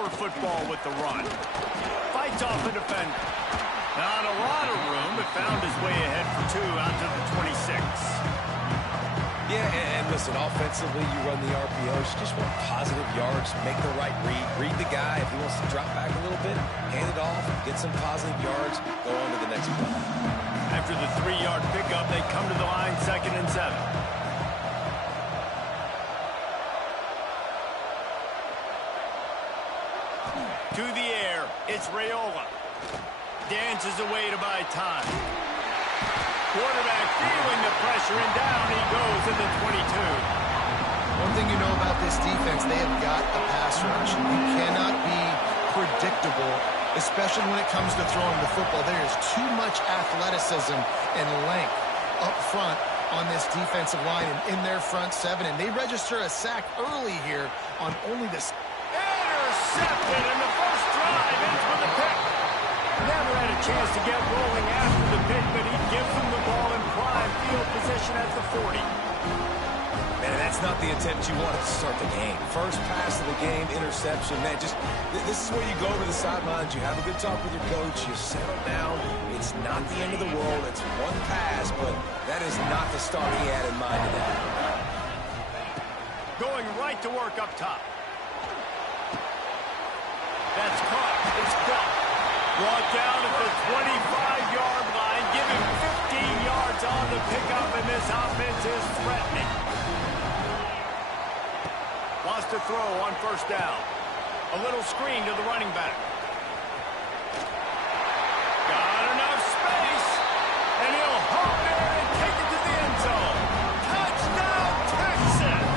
power football with the run. Fights off the defender. Not a lot of room, but found his way ahead for 2 out to the 26. Yeah, and listen, offensively, you run the RPOs. You just want positive yards, make the right read. Read the guy. If he wants to drop back a little bit, hand it off, get some positive yards, go on to the next play. After the 3-yard pickup, they come to the line 2nd and 7. To the air, it's Raiola. Dances away to buy time. Quarterback feeling the pressure, and down he goes in the 22. One thing you know about this defense, they have got a pass rush. You cannot be predictable, especially when it comes to throwing the football. There is too much athleticism and length up front on this defensive line and in their front 7. And they register a sack early here on only this. Intercepted, and the first drive ends with a pick. Never had a chance to get rolling after the pick, but he gives them the ball in prime field position at the 40. Man, that's not the attempt you wanted to start the game. First pass of the game, interception. Man, just this is where you go to the sidelines. You have a good talk with your coach. You settle down. It's not the end of the world. It's one pass, but that is not the start he had in mind today. Going right to work up top. That's caught. It's blocked. Brought down at the 25-yard line. Give him 15 yards on the pickup, and this offense is threatening. Wants to throw on first down. A little screen to the running back. Got enough space, and he'll hop there and take it to the end zone. Touchdown, Texas!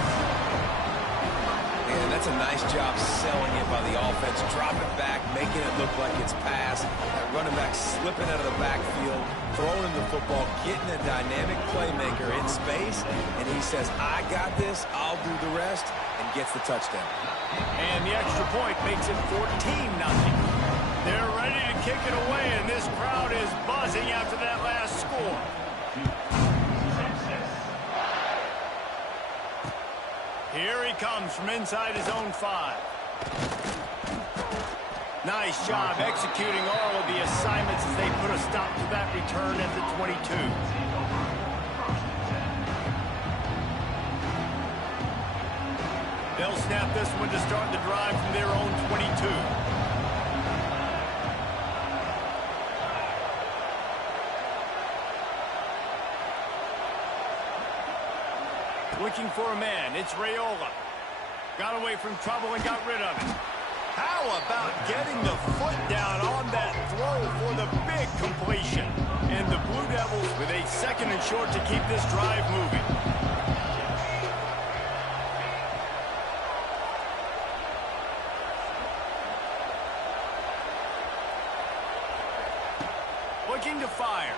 Man, that's a nice job selling it by the offense. Dropping back, making it look like it's passed. That running back slipping out of the backfield, throwing him the football, getting a dynamic playmaker in space, and he says, I got this, I'll do the rest, and gets the touchdown. And the extra point makes it 14-0. They're ready to kick it away, and this crowd is buzzing after that last score. Here he comes from inside his own 5. Nice job executing all of the assignments as they put a stop to that return at the 22. They'll snap this one to start the drive from their own 22. Looking for a man. It's Raiola. Got away from trouble and got rid of it. How about getting the foot down on that throw for the big completion? And the Blue Devils with a 2nd and short to keep this drive moving. Looking to fire.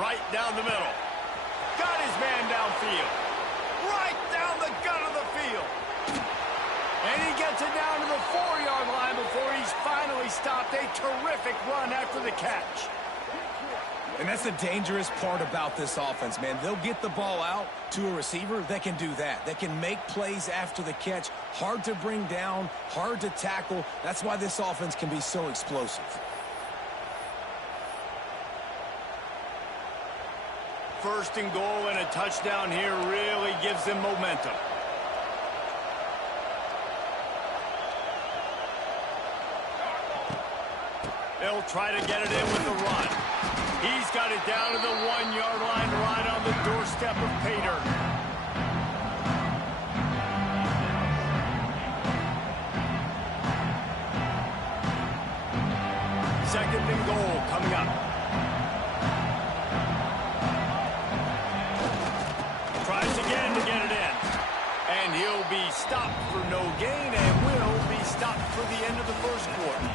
Right down the middle. Got his man downfield. Right down the gut of the field. And he gets it down to the 4-yard line before he's finally stopped. A terrific run after the catch. And that's the dangerous part about this offense, man. They'll get the ball out to a receiver. They can do that. They can make plays after the catch. Hard to bring down, hard to tackle. That's why this offense can be so explosive. First and goal and a touchdown here really gives them momentum. They'll try to get it in with the run. He's got it down to the 1-yard line right on the doorstep of Pater. Second and goal coming up. Tries again to get it in. And he'll be stopped for no gain and will be stopped for the end of the first quarter.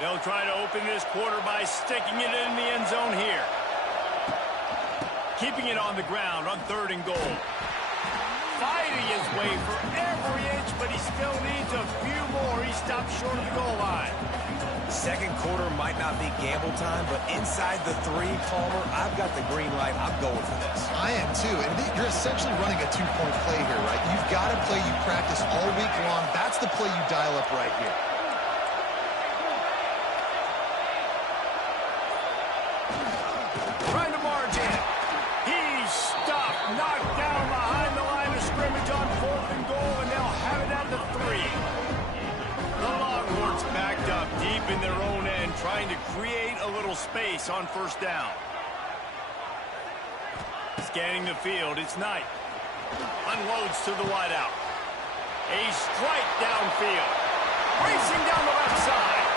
They'll try to open this quarter by sticking it in the end zone here. Keeping it on the ground on 3rd and goal. Fighting his way for every inch, but he still needs a few more. He stopped short of the goal line. Second quarter might not be gamble time, but inside the 3, Palmer, I've got the green light. I'm going for this. I am too. And you're essentially running a 2-point play here, right? You've got a play you practice all week long. That's the play you dial up right here. Trying to march in. He's stopped, knocked down behind the line of scrimmage on 4th and goal, and they'll have it at the 3. The Longhorns backed up deep in their own end, trying to create a little space on 1st down. Scanning the field, it's Knight. Unloads to the wideout. A strike downfield. Racing down the left side.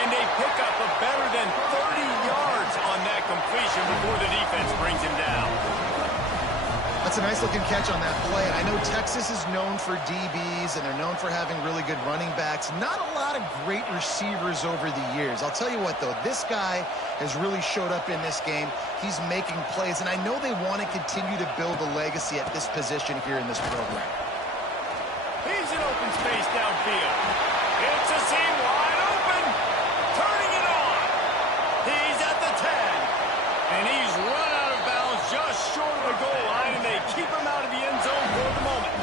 And they pick up a better than 30 yards on that completion before the defense brings him down. That's a nice-looking catch on that play. And I know Texas is known for DBs, and they're known for having really good running backs. Not a lot of great receivers over the years. I'll tell you what, though, this guy has really showed up in this game. He's making plays, and I know they want to continue to build a legacy at this position here in this program. He's in open space downfield. It's a seam wide open. Turning it on. He's at the 10. And he's run out of bounds just short of the goal line, and they keep him out of the end zone for the moment.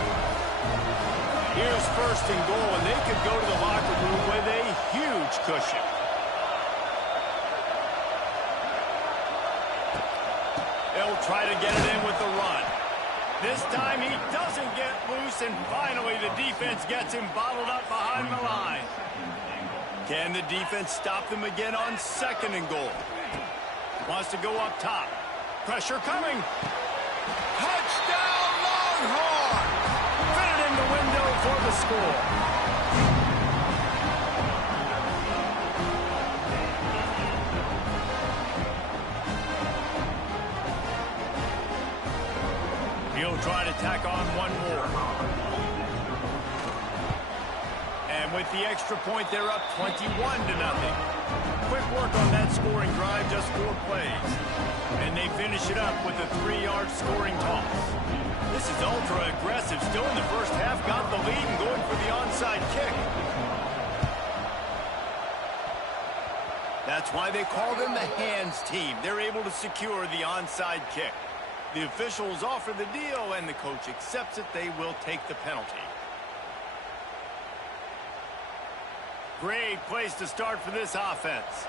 Here's 1st and goal, and they could go to the locker room with a huge cushion. They'll try to get it in with the run. This time he doesn't get loose, and finally the defense gets him bottled up behind the line. Can the defense stop them again on 2nd and goal? Wants to go up top. Pressure coming. Touchdown Longhorn! Fit it in the window for the score. He'll try to tack on one more. And with the extra point, they're up 21-0. Quick work on that scoring drive, just 4 plays. And they finish it up with a 3-yard scoring toss. This is ultra-aggressive. Still in the first half, got the lead and going for the onside kick. That's why they call them the hands team. They're able to secure the onside kick. The officials offer the deal, and the coach accepts it. They will take the penalty. Great place to start for this offense.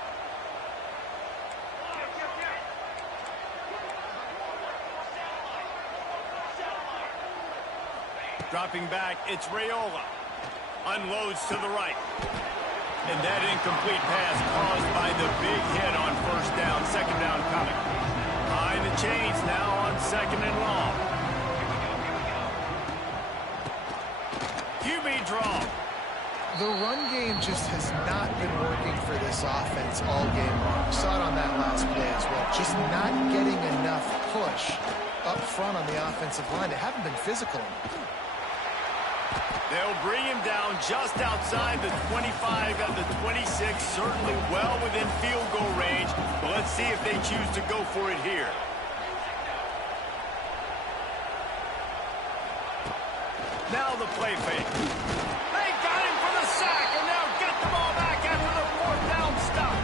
Dropping back, it's Raiola. Unloads to the right. And that incomplete pass caused by the big hit on 1st down, 2nd down coming. Behind the chains now on 2nd and long. QB draw. The run game just has not been working for this offense all game long. We saw it on that last play as well. Just not getting enough push up front on the offensive line. They haven't been physical enough. They'll bring him down just outside the 25 at the 26, certainly well within field goal range. But let's see if they choose to go for it here. Now the play fake. They got him for the sack, and now get the ball back after the 4th down stop.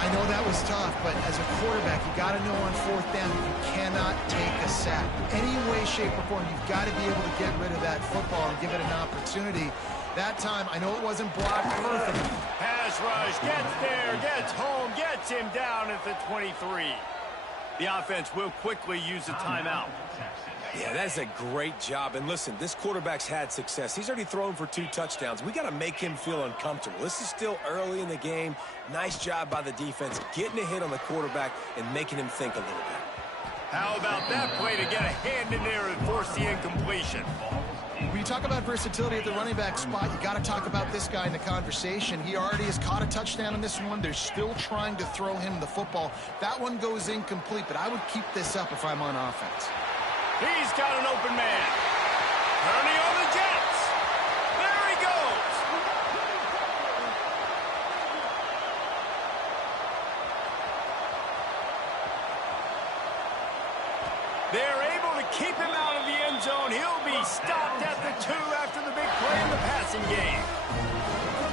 I know that was tough, but as a quarterback, you got to know on 4th down you cannot take a sack. Any way, shape, or form, you've got to be able to get rid of that football and give it an opportunity. That time, I know it wasn't blocked perfectly. Pass rush, gets there, gets home, gets him down at the 23. The offense will quickly use a timeout. Yeah, that's a great job. And listen, this quarterback's had success. He's already thrown for 2 touchdowns. We got to make him feel uncomfortable. This is still early in the game. Nice job by the defense, getting a hit on the quarterback and making him think a little bit. How about that play to get a hand in there and force the incompletion? When you talk about versatility at the running back spot, you got to talk about this guy in the conversation. He already has caught a touchdown in this one. They're still trying to throw him the football. That one goes incomplete, but I would keep this up if I'm on offense. He's got an open man. Turning on the Jets. There he goes. 2 after the big play in the passing game.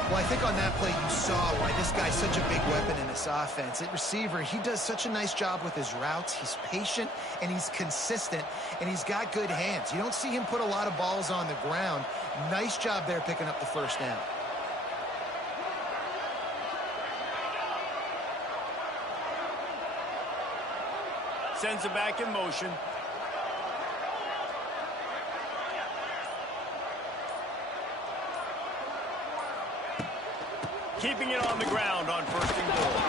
Well, I think on that play you saw why this guy's such a big weapon in this offense. At receiver, he does such a nice job with his routes. He's patient, and he's consistent, and he's got good hands. You don't see him put a lot of balls on the ground. Nice job there picking up the first down. Sends it back in motion. Keeping it on the ground on 1st and goal.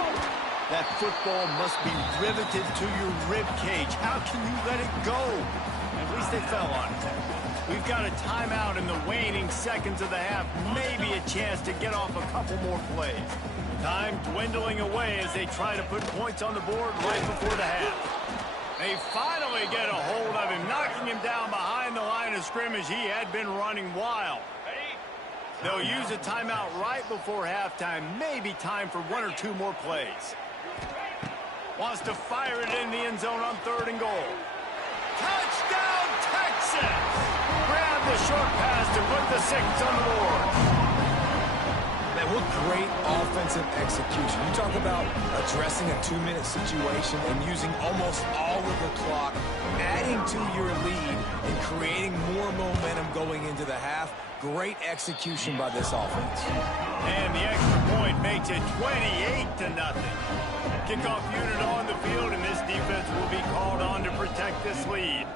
That football must be riveted to your rib cage. How can you let it go? At least they fell on it. We've got a timeout in the waning seconds of the half. Maybe a chance to get off a couple more plays. Time dwindling away as they try to put points on the board right before the half. They finally get a hold of him, knocking him down behind the line of scrimmage. He had been running wild. They'll use a timeout right before halftime. Maybe time for 1 or 2 more plays. Wants to fire it in the end zone on 3rd and goal. Touchdown, Texans! Grab the short pass to put the 6 on the board. Man, what great offensive execution. You talk about addressing a 2-minute situation and using almost all of the clock, adding to your lead and creating more momentum going into the half. Great execution by this offense. And the extra point makes it 28-0. Kickoff unit on the field, and this defense will be called on to protect this lead.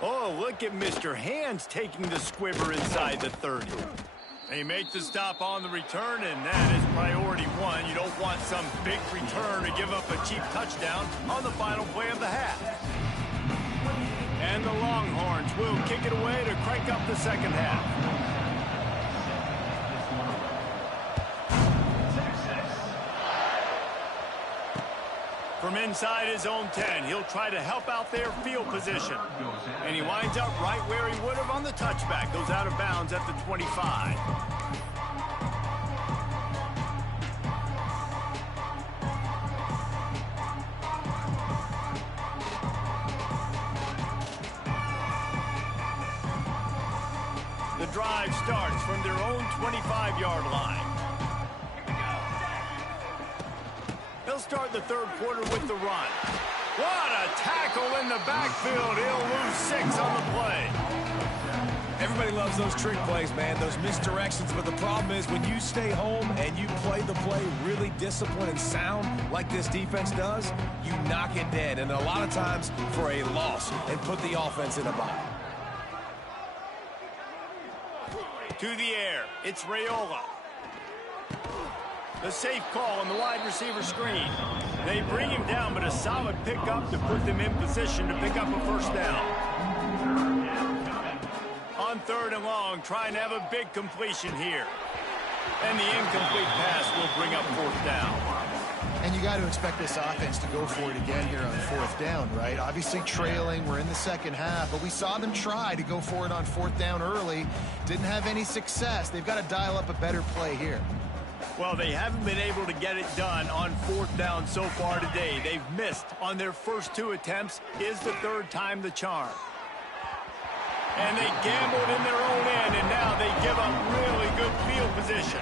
Oh, look at Mr. Hands taking the squibber inside the 30. They make the stop on the return, and that is priority 1. You don't want some big return to give up a cheap touchdown on the final play of the half. And the Longhorns will kick it away to crank up the second half. From inside his own 10, he'll try to help out their field position. And he winds up right where he would have on the touchback. Goes out of bounds at the 25. The drive starts from their own 25-yard line. They'll start the 3rd quarter with the run. What a tackle in the backfield. He'll lose 6 on the play. Everybody loves those trick plays, man, those misdirections, but the problem is when you stay home and you play the play really disciplined and sound like this defense does, you knock it dead, and a lot of times for a loss, and put the offense in a bind. To the air, it's Raiola. The safe call on the wide receiver screen. They bring him down, but a solid pickup to put them in position to pick up a first down. On 3rd and long, trying to have a big completion here. And the incomplete pass will bring up 4th down. And you got to expect this offense to go for it again here on 4th down, right? Obviously trailing, we're in the second half, but we saw them try to go for it on 4th down early. Didn't have any success. They've got to dial up a better play here. Well, they haven't been able to get it done on 4th down so far today. They've missed on their first 2 attempts. Is the 3rd time the charm. And they gambled in their own end, and now they give up really good field position.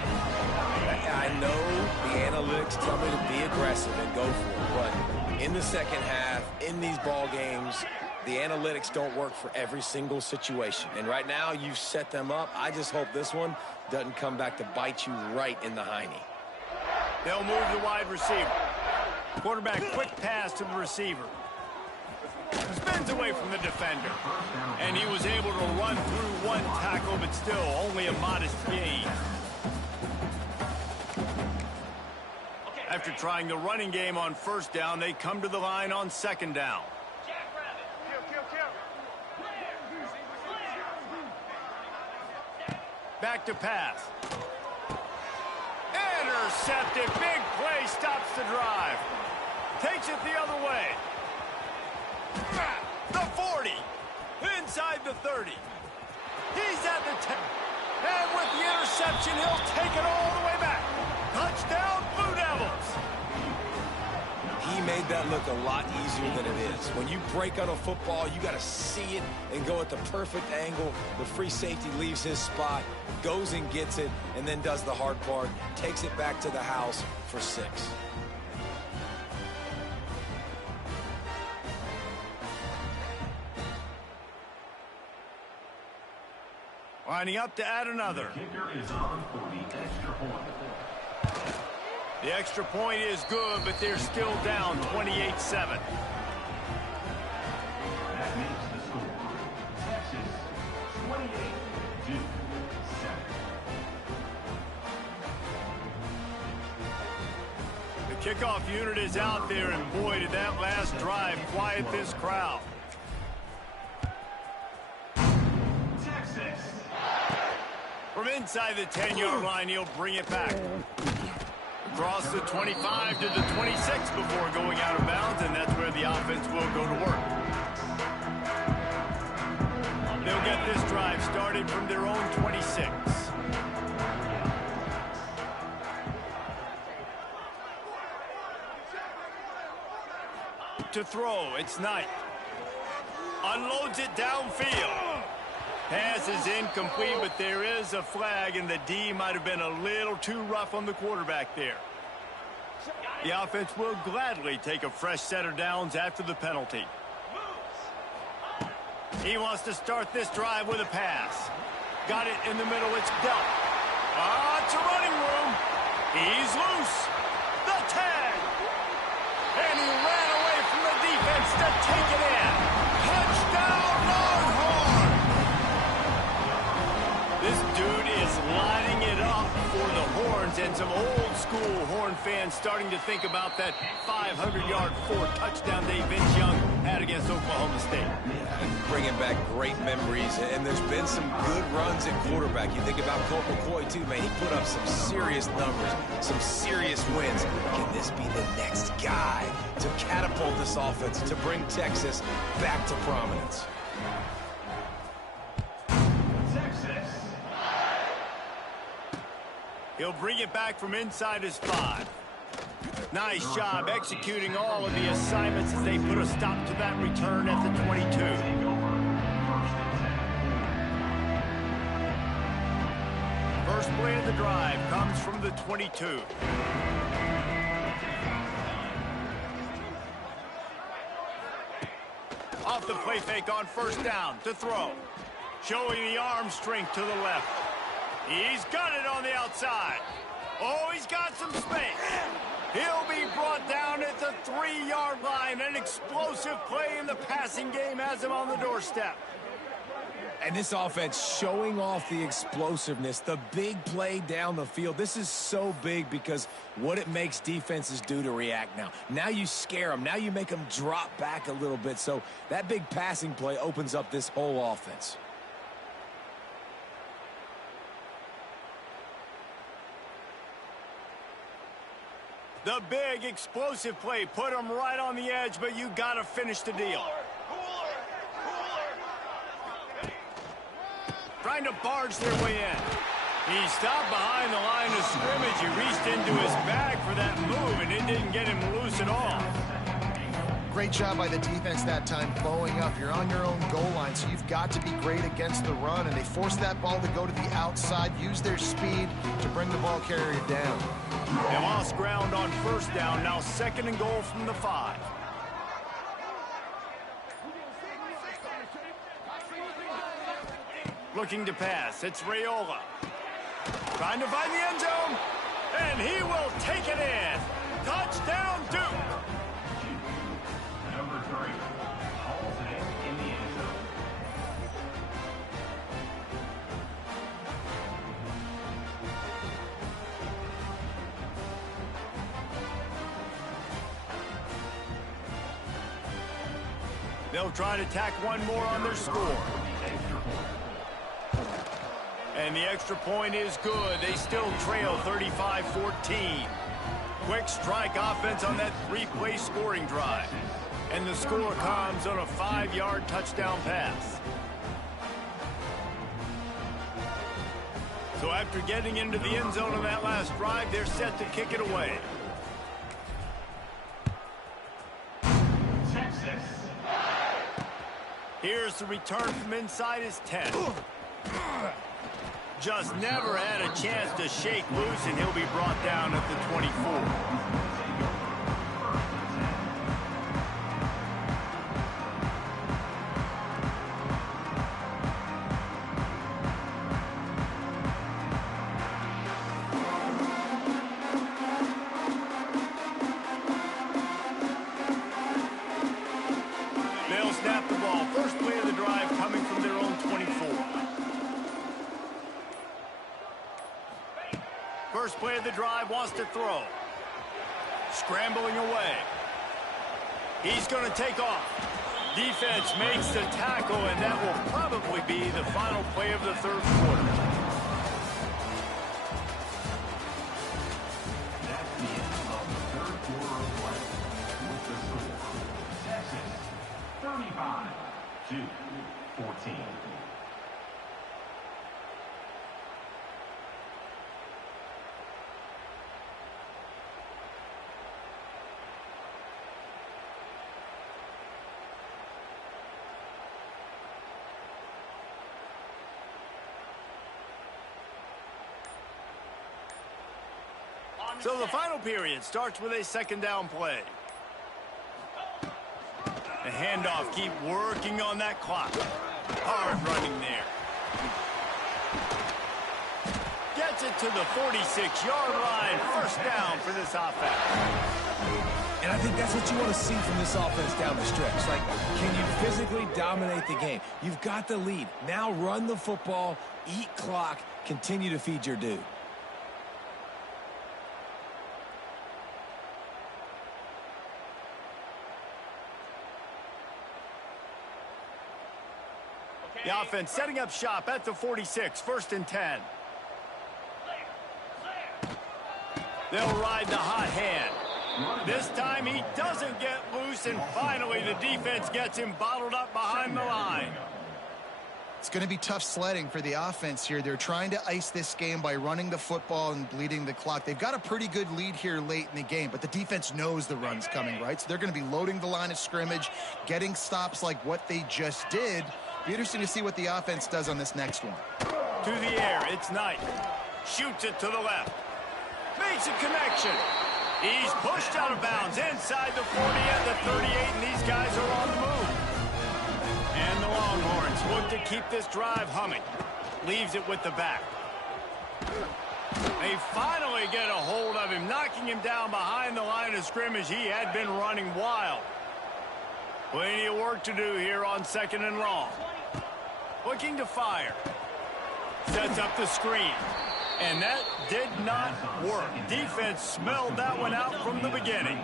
I know the analytics tell me to be aggressive and go for it, but in the second half, in these ball games, the analytics don't work for every single situation. And right now, you've set them up. I just hope this one doesn't come back to bite you right in the hiney. They'll move the wide receiver. Quarterback quick pass to the receiver. Spins away from the defender. And he was able to run through 1 tackle, but still only a modest gain. After trying the running game on 1st down, they come to the line on 2nd down. Back to pass. Intercepted. Big play stops the drive. Takes it the other way. The 40. Inside the 30. He's at the 10. And with the interception, he'll take it all the way back. Touchdown, Blue Devils. He made that look a lot easier than it is. When you break on a football, you got to see it and go at the perfect angle. The free safety leaves his spot, goes and gets it, and then does the hard part, takes it back to the house for 6. Lining up to add another. The kicker is on for the extra point. The extra point is good, but they're still down 28-7. That makes the score Texas 28-7. The kickoff unit is out there, and boy, did that last drive quiet this crowd. Texas. From inside the 10-yard line, he'll bring it back. Across the 25 to the 26 before going out of bounds, and that's where the offense will go to work. They'll get this drive started from their own 26. To throw, it's Knight. Unloads it downfield. Pass is incomplete, but there is a flag, and the D might have been a little too rough on the quarterback there. The offense will gladly take a fresh set of downs after the penalty. He wants to start this drive with a pass. Got it in the middle, it's dealt. It's a running room. He's loose. The tag. And he ran away from the defense to take it in. Touchdown, Longhorn! This dude is lighting it up for the Horns, and some old-school Horn fans starting to think about that 500-yard 4-touchdown day Vince Young had against Oklahoma State. Bringing back great memories, and there's been some good runs at quarterback. You think about Colt McCoy, too, man. He put up some serious numbers, some serious wins. Can this be the next guy to catapult this offense, to bring Texas back to prominence? He'll bring it back from inside his 5. Nice job executing all of the assignments as they put a stop to that return at the 22. First play of the drive comes from the 22. Off the play fake on first down to throw. Showing the arm strength to the left. He's got it on the outside. Oh, he's got some space. He'll be brought down at the 3-yard line. An explosive play in the passing game has him on the doorstep. And this offense showing off the explosiveness, the big play down the field. This is so big because what it makes defenses do to react now. Now you scare them. Now you make them drop back a little bit. So that big passing play opens up this whole offense. The big explosive play put him right on the edge, but you got to finish the deal. Trying to barge their way in. He stopped behind the line of scrimmage. He reached into his bag for that move, and it didn't get him loose at all. Great job by the defense that time, blowing up. You're on your own goal line, so you've got to be great against the run, and they forced that ball to go to the outside, use their speed to bring the ball carrier down. They lost ground on first down, now 2nd and goal from the 5. Looking to pass, it's Raiola. Trying to find the end zone, and he will take it in. Touchdown, Duke! Number 3, hauls it in the end zone. They'll try to tack one more on their score. And the extra point is good. They still trail 35-14. Quick strike offense on that 3-play scoring drive. And the score comes on a 5-yard touchdown pass. So after getting into the end zone on that last drive, they're set to kick it away. Here's the return from inside his 10. Just never had a chance to shake loose, and he'll be brought down at the 24. They'll snap the ball. First play of the drive coming from their own 24. First play of the drive, wants to throw. Scrambling away. He's going to take off. Defense makes the tackle, and that will probably be the final play of the third quarter. That's the end of the third quarter of play. With the score, Texas 35-14. So the final period starts with a second down play. The handoff, keep working on that clock. Hard running there. Gets it to the 46-yard line. First down for this offense. And I think that's what you want to see from this offense down the stretch. Like, can you physically dominate the game? You've got the lead. Now run the football, eat clock, continue to feed your dude. The offense setting up shop at the 46, first and 10. They'll ride the hot hand. This time he doesn't get loose, and finally the defense gets him bottled up behind the line. It's going to be tough sledding for the offense here. They're trying to ice this game by running the football and bleeding the clock. They've got a pretty good lead here late in the game, but the defense knows the run's coming, right? So they're going to be loading the line of scrimmage, getting stops like what they just did. Be interesting to see what the offense does on this next one. To the air, it's Knight. Shoots it to the left. Makes a connection. He's pushed out of bounds inside the 40 at the 38, and these guys are on the move. And the Longhorns look to keep this drive humming. Leaves it with the back. They finally get a hold of him, knocking him down behind the line of scrimmage. He had been running wild. Plenty of work to do here on second and long. Looking to fire. Sets up the screen. And that did not work. Defense smelled that one out from the beginning.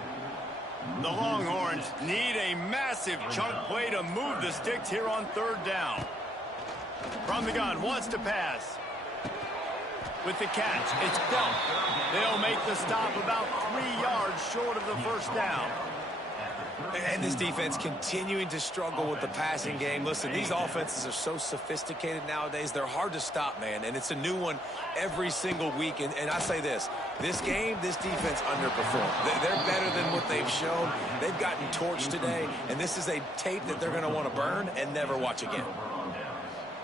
The Longhorns need a massive chunk play to move the sticks here on third down. From the gun, wants to pass. With the catch, it's Belt. They'll make the stop about 3 yards short of the first down. And this defense continuing to struggle with the passing game. Listen, these offenses are so sophisticated nowadays. They're hard to stop, man. And it's a new one every single week. And I say this game, this defense underperformed. They're better than what they've shown. They've gotten torched today. And this is a tape that they're going to want to burn and never watch again.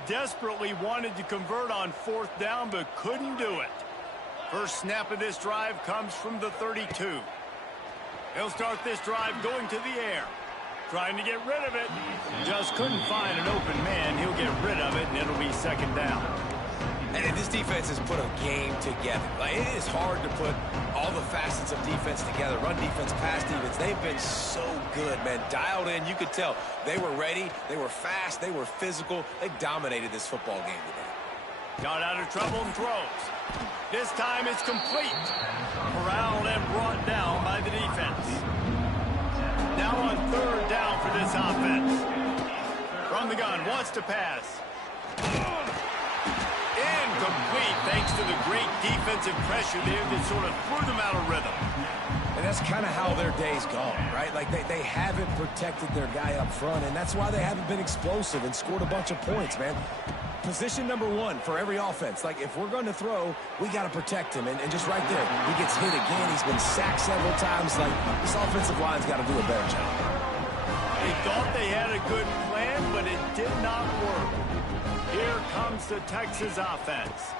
Desperately wanted to convert on fourth down, but couldn't do it. First snap of this drive comes from the 32. He'll start this drive going to the air. Trying to get rid of it. Just couldn't find an open man. He'll get rid of it, and it'll be second down. And this defense has put a game together. Like, it is hard to put all the facets of defense together. Run defense, pass defense. They've been so good, man. Dialed in. You could tell they were ready. They were fast. They were physical. They dominated this football game today. Got out of trouble and throws. This time it's complete. Corralled and brought down by the defense. Now on third down for this offense. From the gun, wants to pass. Incomplete thanks to the great defensive pressure there that sort of threw them out of rhythm. And that's kind of how their day's gone, right? Like, they haven't protected their guy up front, and that's why they haven't been explosive and scored a bunch of points, man. Position number one for every offense. Like, if we're going to throw, we got to protect him. And just right there, he gets hit again. He's been sacked several times. Like, this offensive line's got to do a better job. They thought they had a good plan, but it did not work. Here comes the Texas offense.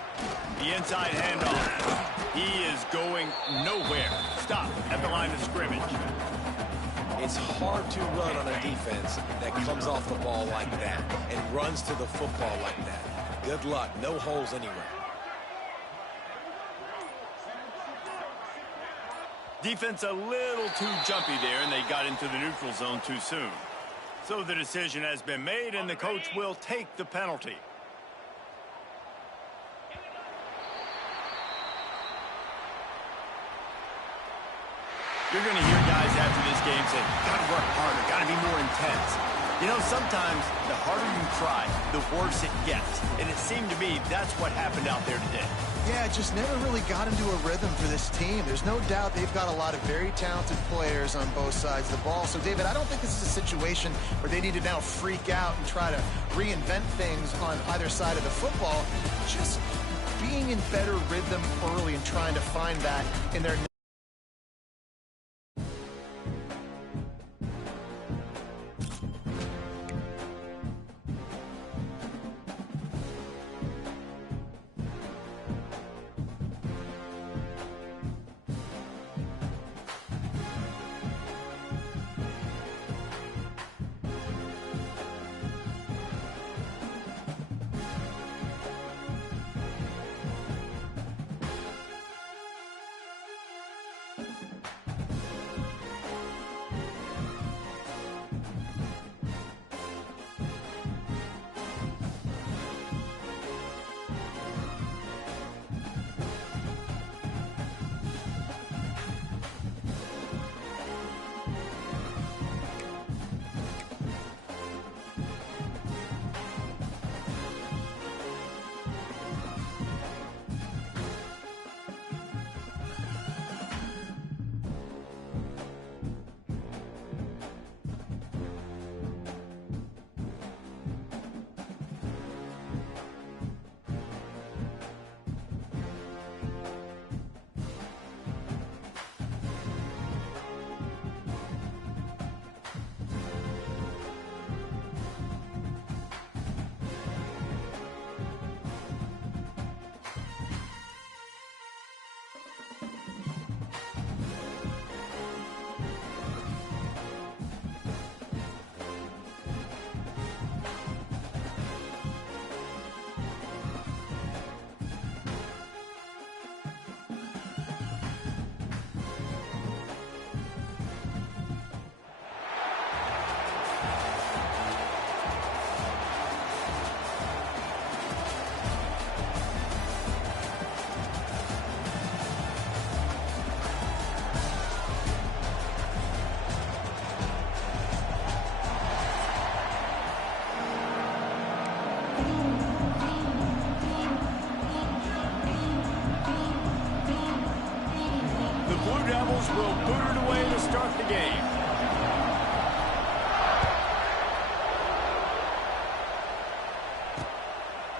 The inside handoff. He is going nowhere. Stop at the line of scrimmage. It's hard to run on a defense that comes off the ball like that and runs to the football like that. Good luck. No holes anywhere. Defense a little too jumpy there, and they got into the neutral zone too soon. So the decision has been made, and the coach will take the penalty. You're going to hear guys after this game say, got to work harder, got to be more intense. You know, sometimes the harder you try, the worse it gets. And it seemed to me that's what happened out there today. Yeah, it just never really got into a rhythm for this team. There's no doubt they've got a lot of very talented players on both sides of the ball. So, David, I don't think this is a situation where they need to now freak out and try to reinvent things on either side of the football. Just being in better rhythm early and trying to find that in their Devils will boot it away to start the game.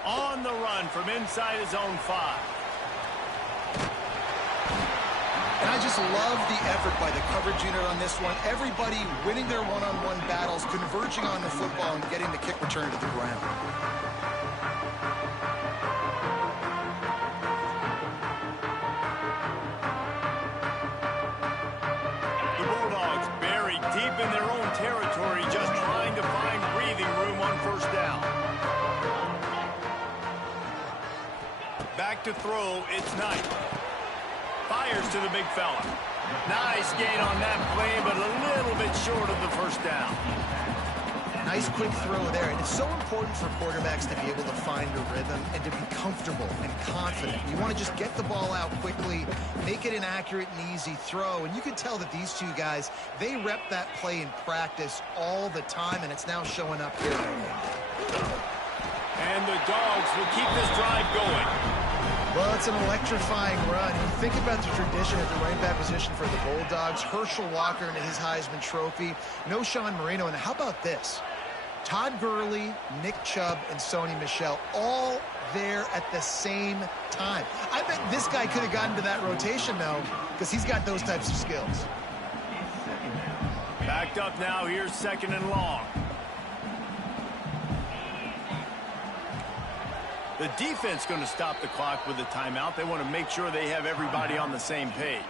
On the run from inside his own 5. And I just love the effort by the coverage unit on this one. Everybody winning their one-on-one battles, converging on the football, and getting the kick return to the ground. Deep in their own territory, just trying to find breathing room on first down. Back to throw, it's Knight. Fires to the big fella. Nice gain on that play, but a little bit short of the first down. Nice quick throw there. And it's so important for quarterbacks to be able to find a rhythm and to be comfortable and confident. You want to just get the ball out quickly, make it an accurate and easy throw. And you can tell that these two guys, they rep that play in practice all the time, and it's now showing up here. And the Dogs will keep this drive going. Well, it's an electrifying run. You think about the tradition at the running back position for the Bulldogs. Herschel Walker into his Heisman Trophy. No Sean Marino. And how about this? Todd Gurley, Nick Chubb, and Sony Michel all there at the same time. I bet this guy could have gotten to that rotation, though, because he's got those types of skills. Backed up now. Here's 2nd and long. The defense going to stop the clock with the timeout. They want to make sure they have everybody on the same page.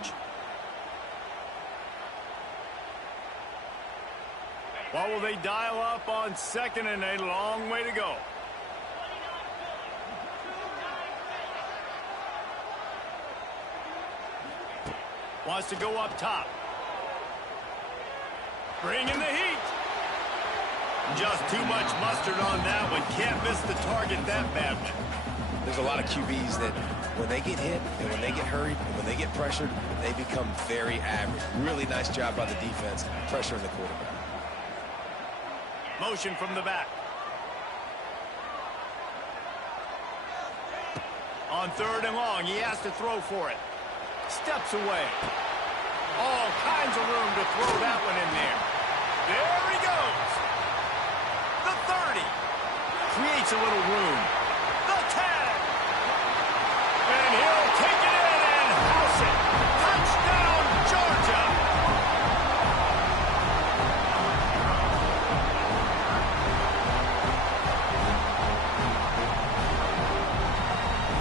What will they dial up on second and a long way to go? Wants to go up top. Bringing the heat. Just too much mustard on that one. Can't miss the target that badly. There's a lot of QBs that when they get hit and when they get hurried and when they get pressured, they become very average. Really nice job by the defense pressuring the quarterback. Motion from the back. On third and long, he has to throw for it. Steps away. All kinds of room to throw that one in there. There he goes. The 30. Creates a little room. The 10. And he'll take it in and house it. Touchdown, Georgia.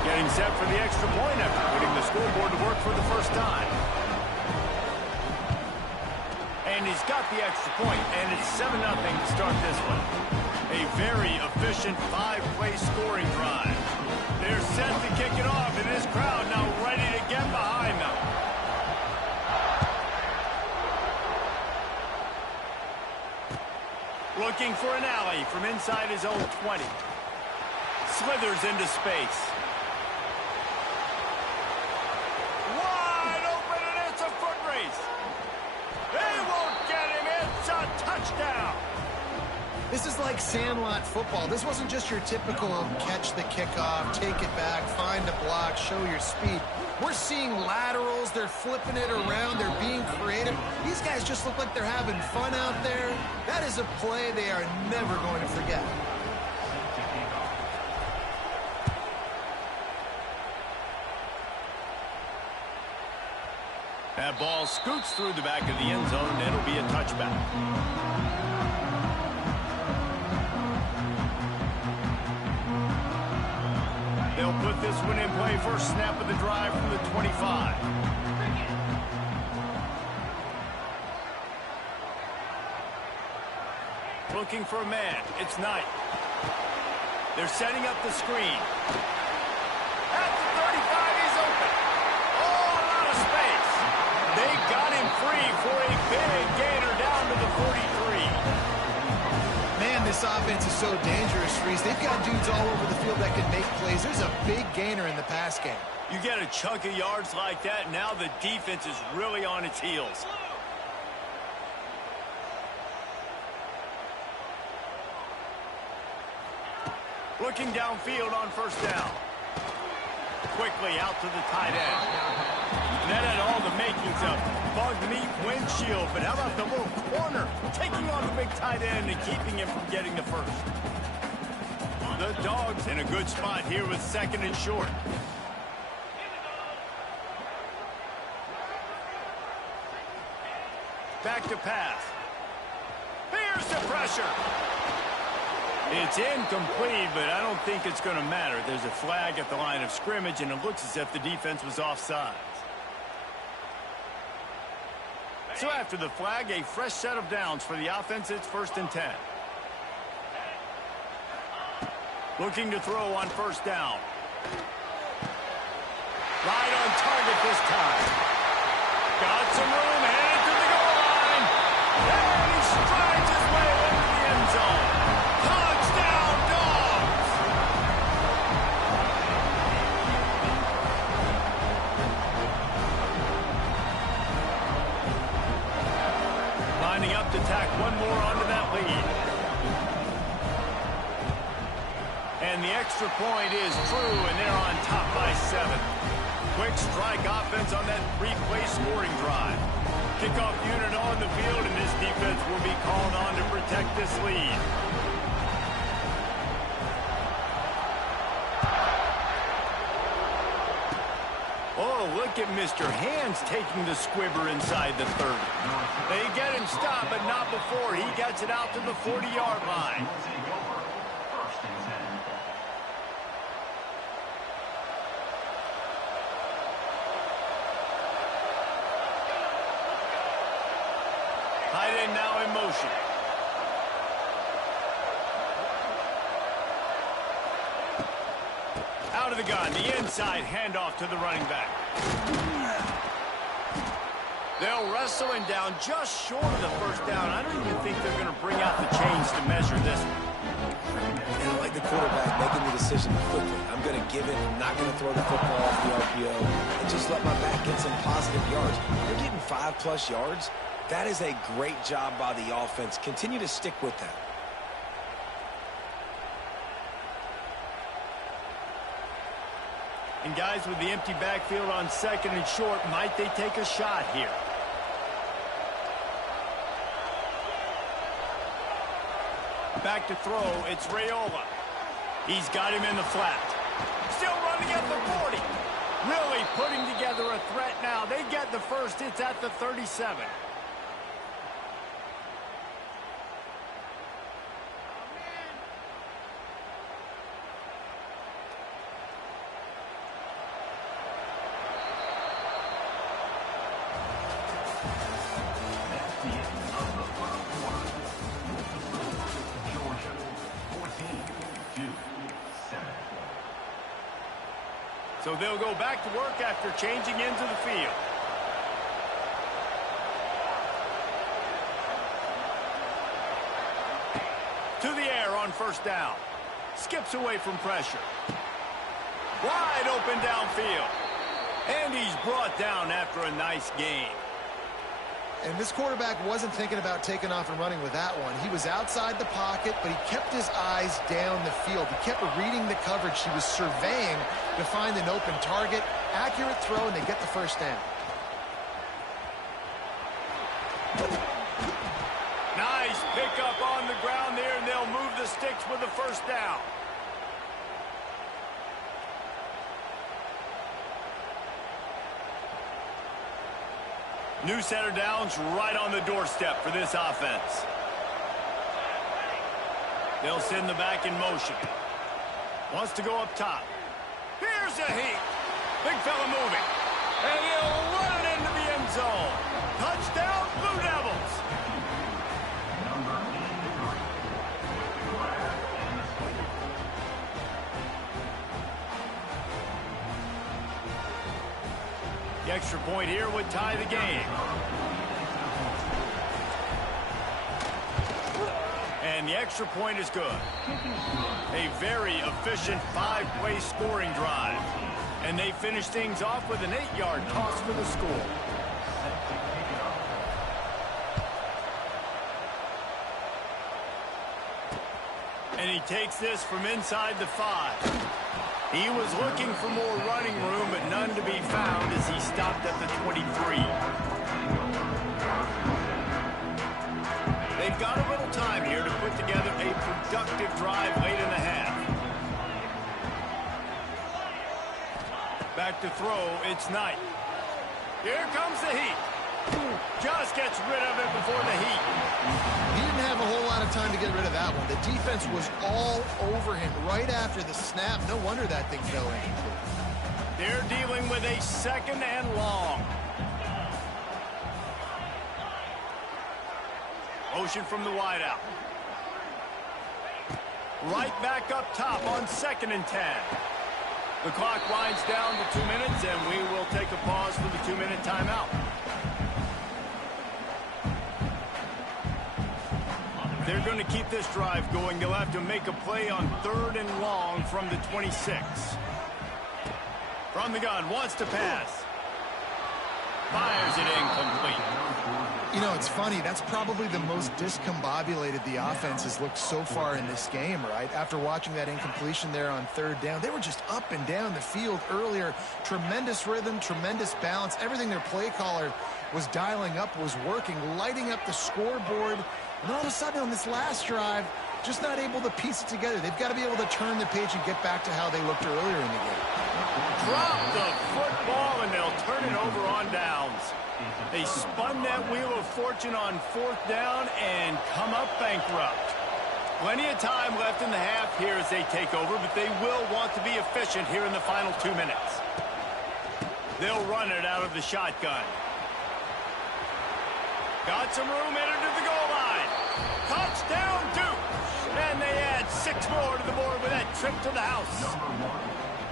Getting set for the extra point after putting the scoreboard to work for the first time. And he's got the extra point, and it's 7-0 to start this one. A very efficient 5-play scoring drive. They're set to kick it off, and this crowd now ready to get behind them. Looking for an alley from inside his own 20. Slithers into space. Wide open, and it's a foot race. They won't get him. It's a touchdown. This is like Sandlot football. This wasn't just your typical catch the kickoff, take it back, find a block, show your speed. We're seeing laterals. They're flipping it around. They're being creative. These guys just look like they're having fun out there. That is a play they are never going to forget. That ball scoots through the back of the end zone, and it'll be a touchback. They'll put this one in play. First snap of the drive from the 25. Looking for a man. It's Knight. They're setting up the screen. At the 35, he's open. Oh, a lot of space. They got him free for a big gainer down to the 43. Man, this offense is so dangerous, Reese. They've got dudes all over the field that can make plays. There's a big gainer in the pass game. You get a chunk of yards like that, now the defense is really on its heels. Looking downfield on first down. Quickly out to the tight end. And that had all the makings of bug meat windshield, but how about the little corner taking on the big tight end and keeping him from getting the first? The Dogs in a good spot here with second and short. Back to pass. Here's the pressure. It's incomplete, but I don't think it's going to matter. There's a flag at the line of scrimmage, and it looks as if the defense was offside. So after the flag, a fresh set of downs for the offense. It's 1st and 10. Looking to throw on first down. Right on target this time. Got some room, headed to the goal line. And he strides his way into the end zone. Touchdown, Dogs! Lining up to tack one more onto that lead. And the extra point is true, and they're on top by 7. Quick strike offense on that 3-play scoring drive. Kickoff unit on the field, and this defense will be called on to protect this lead. Oh, look at Mr. Hands taking the squibber inside the 30. They get him stopped, but not before he gets it out to the 40-yard line. Out of the gun, the inside handoff to the running back. They'll wrestle him down just short of the first down. I don't even think they're going to bring out the chains to measure this. And I like the quarterback making the decision quickly. I'm going to give it. I'm not going to throw the football off the RPO and just let my back get some positive yards. They're getting 5+ yards. That is a great job by the offense. Continue to stick with that. And guys, with the empty backfield on second and short, might they take a shot here? Back to throw, it's Raiola. He's got him in the flat. Still running at the 40. Really putting together a threat now. They get the first. It's at the 37. So they'll go back to work after changing into the field. To the air on first down. Skips away from pressure. Wide open downfield. And he's brought down after a nice gain. And this quarterback wasn't thinking about taking off and running with that one. He was outside the pocket, but he kept his eyes down the field. He kept reading the coverage. He was surveying to find an open target. Accurate throw, and they get the first down. Nice pickup on the ground there, and they'll move the sticks with the first down. New center downs right on the doorstep for this offense. They'll send the back in motion. Wants to go up top. Here's a heat. Big fella moving. And he'll run it into the end zone. Touchdown, Blue Devils. The extra point here would tie the game. And the extra point is good. A very efficient 5-play scoring drive. And they finish things off with an 8-yard toss for the score. And he takes this from inside the 5. He was looking for more running room, but none to be found as he stopped at the 23. They've got a little time here to put together a productive drive late in the half. Back to throw, it's Knight. Here comes the heat. Just gets rid of it before the heat. He didn't have a whole lot of time to get rid of that one. The defense was all over him right after the snap. No wonder that thing fell incomplete. They're dealing with a second and long. Motion from the wideout. Right back up top on 2nd and 10. The clock winds down to 2 minutes, and we will take a pause for the 2-minute timeout. They're going to keep this drive going. They'll have to make a play on 3rd and long from the 26. From the gun, wants to pass. Fires it incomplete. You know, it's funny. That's probably the most discombobulated the offense has looked so far in this game, right? After watching that incompletion there on 3rd down, they were just up and down the field earlier. Tremendous rhythm, tremendous balance. Everything their play caller was dialing up was working, lighting up the scoreboard. And all of a sudden on this last drive, just not able to piece it together. They've got to be able to turn the page and get back to how they looked earlier in the game. Drop the football, and they'll turn it over on downs. They spun that wheel of fortune on 4th down and come up bankrupt. Plenty of time left in the half here as they take over, but they will want to be efficient here in the final 2 minutes. They'll run it out of the shotgun. Got some room, entered to the goal line. Touchdown, Duke. And they add 6 more to the board with that trip to the house.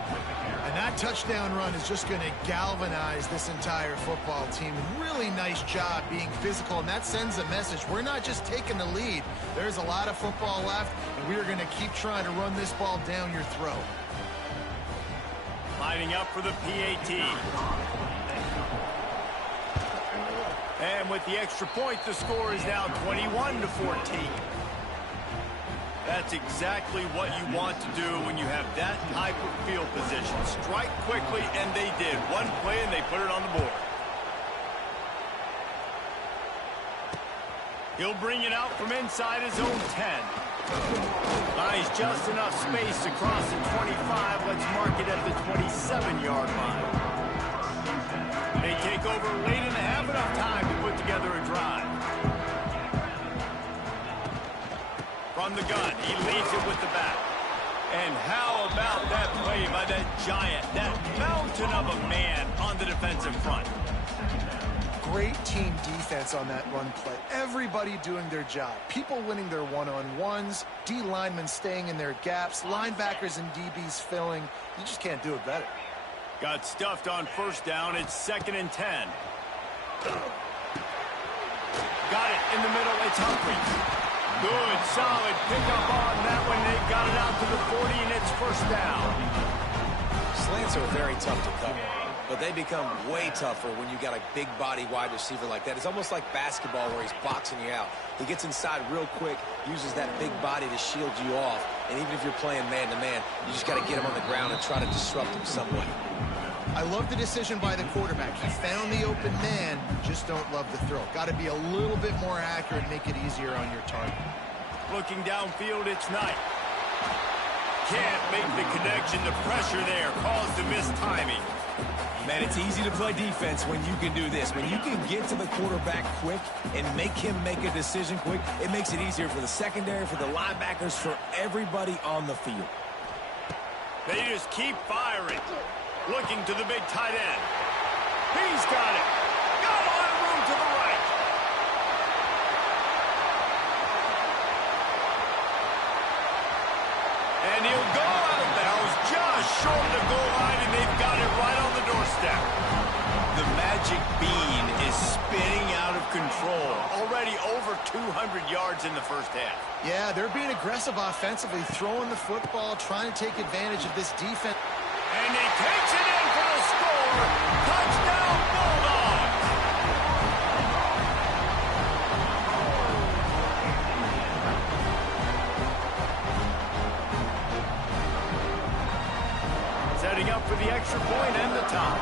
And that touchdown run is just going to galvanize this entire football team. Really nice job being physical, and that sends a message. We're not just taking the lead. There's a lot of football left, and we are going to keep trying to run this ball down your throat. Lining up for the PAT. And with the extra point, the score is now 21-14. That's exactly what you want to do when you have that type of field position. Strike quickly, and they did. One play, and they put it on the board. He'll bring it out from inside his own 10. Nice, just enough space to cross the 25. Let's mark it at the 27-yard line. They take over late and have enough time to put together a drive. From the gun, he leads it with the back. And how about that play by that giant, that mountain of a man on the defensive front? Great team defense on that run play. Everybody doing their job. People winning their one-on-ones, D linemen staying in their gaps, linebackers and DBs filling. You just can't do it better. Got stuffed on first down. It's 2nd and 10. Got it in the middle. It's Humphrey. Good, solid pickup on that one. They've got it out to the 40, and it's first down. Slants are very tough to cover, but they become way tougher when you got a big body wide receiver like that. It's almost like basketball where he's boxing you out. He gets inside real quick, uses that big body to shield you off, and even if you're playing man-to-man, you just got to get him on the ground and try to disrupt him some way. I love the decision by the quarterback. He found the open man, just don't love the throw. Got to be a little bit more accurate, make it easier on your target. Looking downfield, it's Knight. Can't make the connection. The pressure there caused the missed timing. Man, it's easy to play defense when you can do this. When you can get to the quarterback quick and make him make a decision quick, it makes it easier for the secondary, for the linebackers, for everybody on the field. They just keep firing. Looking to the big tight end. He's got it. Got a lot of room to the right. And he'll go out of bounds just short of the goal line, and they've got it right on the doorstep. The magic bean is spinning out of control. Already over 200 yards in the first half. Yeah, they're being aggressive offensively, throwing the football, trying to take advantage of this defense. And he takes it in for the score. Touchdown, Bulldogs! Setting up for the extra point and the top.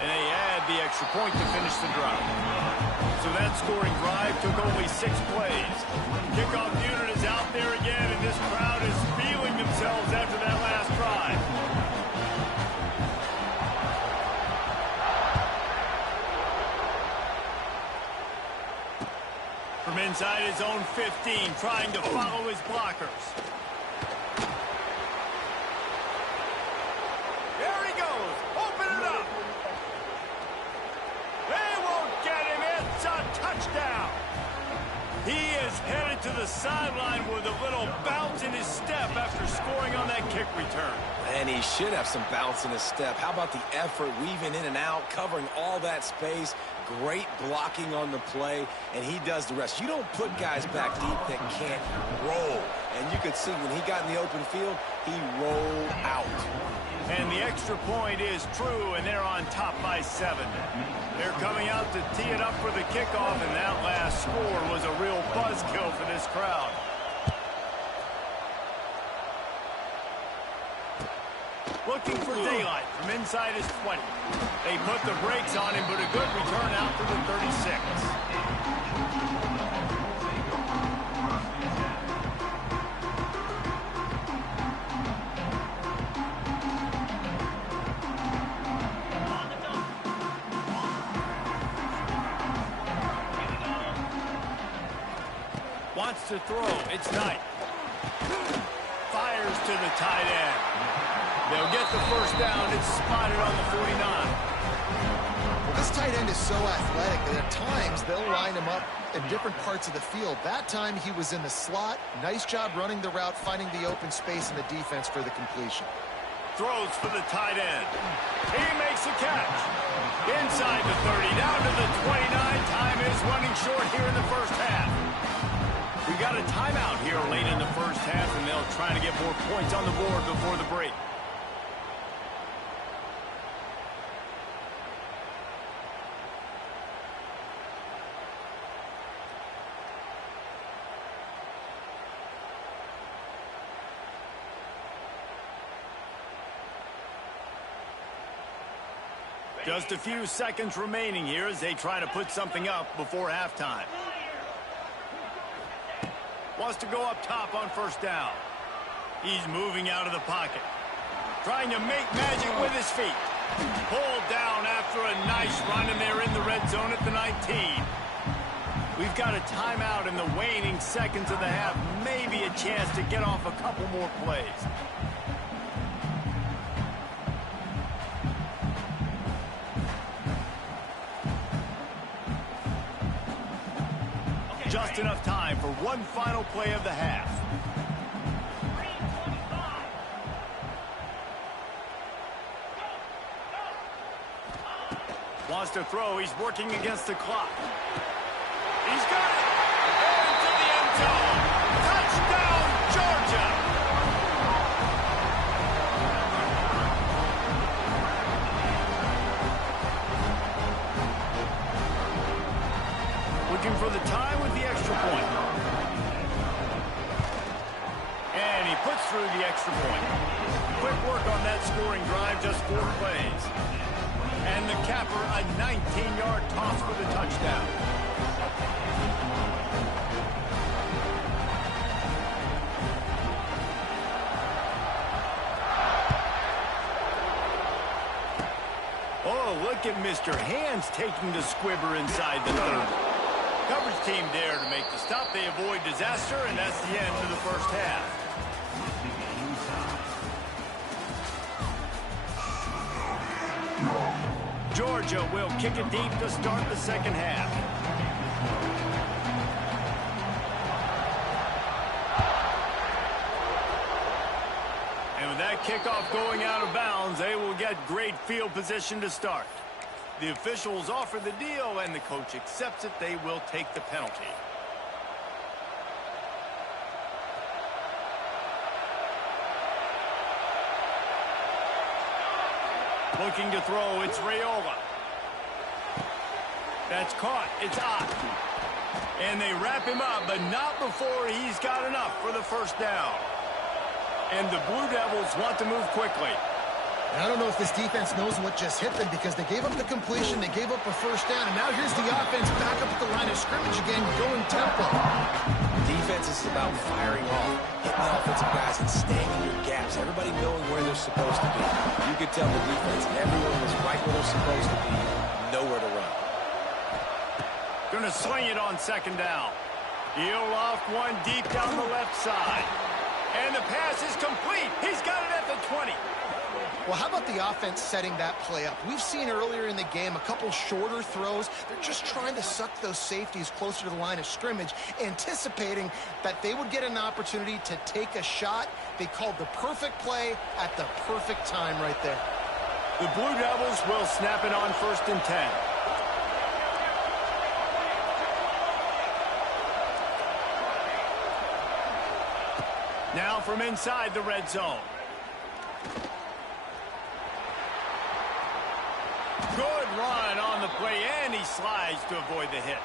And they add the extra point to finish the drive. So that scoring drive took only 6 plays. Kickoff unit is out there again, and this crowd is feeling themselves after that last drive. From inside his own 15, trying to follow his blockers. There he goes. Open it up. They won't get him. It's a touchdown. He is headed to the sideline with a little bounce in his step after scoring on that kick return. And he should have some bounce in his step. How about the effort, weaving in and out, covering all that space, great blocking on the play, and he does the rest. You don't put guys back deep that can't roll. And you could see when he got in the open field, he rolled out. And the extra point is true, and they're on top by 7. They're coming out to tee it up for the kickoff, and that last score was a real buzzkill for this crowd. Looking for daylight from inside his 20. They put the brakes on him, but a good return out to the 36. Wants to throw. It's Knight. Fires to the tight end. They'll get the first down. It's spotted on the 49. This tight end is so athletic that at times they'll line him up in different parts of the field. That time he was in the slot. Nice job running the route, finding the open space in the defense for the completion. Throws for the tight end. He makes a catch. Inside the 30, down to the 29. Time is running short here in the first half. We got a timeout here late in the first half, and they'll try to get more points on the board before the break. Just a few seconds remaining here as they try to put something up before halftime. Wants to go up top on first down. He's moving out of the pocket. Trying to make magic with his feet. Pulled down after a nice run, and they're in the red zone at the 19. We've got a timeout in the waning seconds of the half. Maybe a chance to get off a couple more plays. Just enough time for one final play of the half. Wants to throw. He's working against the clock. He's got it. Into the end zone. Touchdown, Georgia. Looking for the tie with the extra point. And he puts through the extra point. Quick work on that scoring drive, just 4 plays. And the capper, a 19-yard toss for the touchdown. Oh, look at Mr. Hands taking the squibber inside the 30. Coverage team there to make the stop. They avoid disaster, and that's the end of the first half. Georgia will kick it deep to start the second half. And with that kickoff going out of bounds, they will get great field position to start. The officials offer the deal, and the coach accepts it. They will take the penalty. Looking to throw, it's Raiola. That's caught, it's out. And they wrap him up, but not before he's got enough for the first down. And the Blue Devils want to move quickly. And I don't know if this defense knows what just hit them, because they gave up the completion, they gave up a first down, and now here's the offense back up at the line of scrimmage again, going tempo. Defense is about firing off, hitting the offensive guys and staying in your gaps. Everybody knowing where they're supposed to be. You could tell the defense, everyone was right where they're supposed to be, nowhere to run. Gonna swing it on second down. He'll loft one deep down the left side. And the pass is complete. He's got it at the 20. Well, how about the offense setting that play up? We've seen earlier in the game a couple shorter throws. They're just trying to suck those safeties closer to the line of scrimmage, anticipating that they would get an opportunity to take a shot. They called the perfect play at the perfect time right there. The Blue Devils will snap it on 1st and 10. Now from inside the red zone. Good run on the play, and he slides to avoid the hit.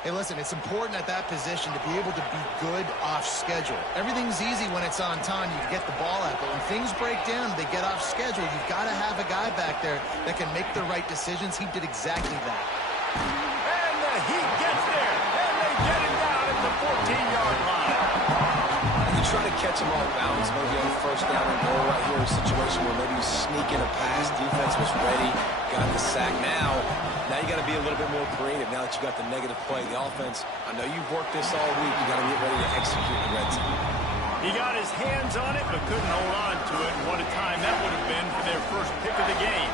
Hey, listen, it's important at that position to be able to be good off schedule. Everything's easy when it's on time. You can get the ball out, but when things break down, they get off schedule. You've got to have a guy back there that can make the right decisions. He did exactly that. And the Heat gets there, and they get him down at the 14-yard line. Try to catch him off balance, maybe on first down and goal right here, a situation where maybe he's sneaking a pass, defense was ready, got the sack. Now you got to be a little bit more creative now that you got the negative play. The offense, I know you've worked this all week, you got to get ready to execute the red zone. He got his hands on it, but couldn't hold on to it. What a time that would have been for their first pick of the game.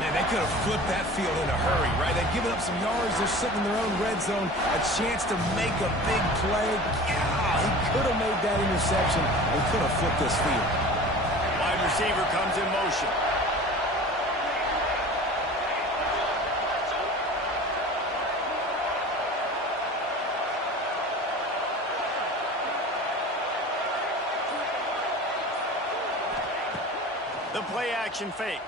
Man, they could have flipped that field in a hurry, right? They've given up some yards. They're sitting in their own red zone. A chance to make a big play. Yeah, he could have made that interception and could have flipped this field. Wide receiver comes in motion. The play-action fake.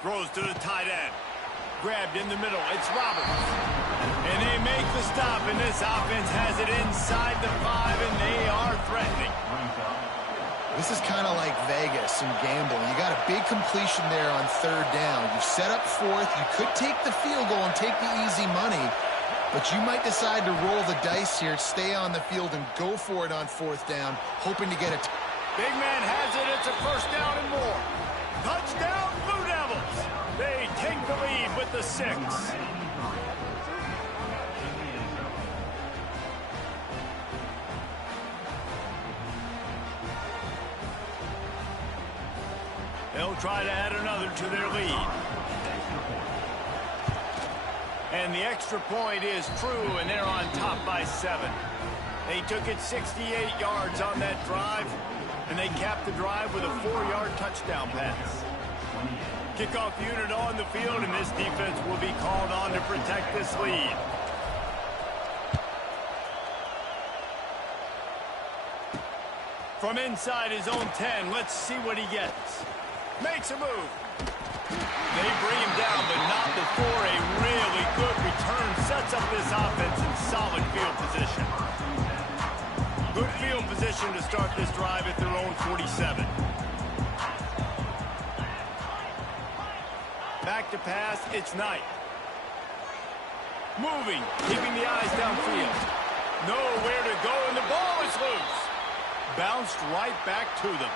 Throws to the tight end. Grabbed in the middle. It's Roberts. And they make the stop, and this offense has it inside the 5, and they are threatening. This is kind of like Vegas and gambling. You got a big completion there on third down. You set up fourth. You could take the field goal and take the easy money, but you might decide to roll the dice here, stay on the field, and go for it on fourth down, hoping to get a... Big man has it. It's a first down and more. Touchdown, Blue Devils. They take the lead with the 6. They'll try to add another to their lead. And the extra point is true, and they're on top by 7. They took it 68 yards on that drive, and they capped the drive with a 4-yard touchdown pass. Kickoff unit on the field, and this defense will be called on to protect this lead. From inside his own 10, let's see what he gets. Makes a move. They bring him down, but not before a really good return sets up this offense in solid field position. Good field position to start this drive at their own 47. Back to pass, it's Knight. Moving, keeping the eyes downfield. Nowhere to go, and the ball is loose. Bounced right back to them.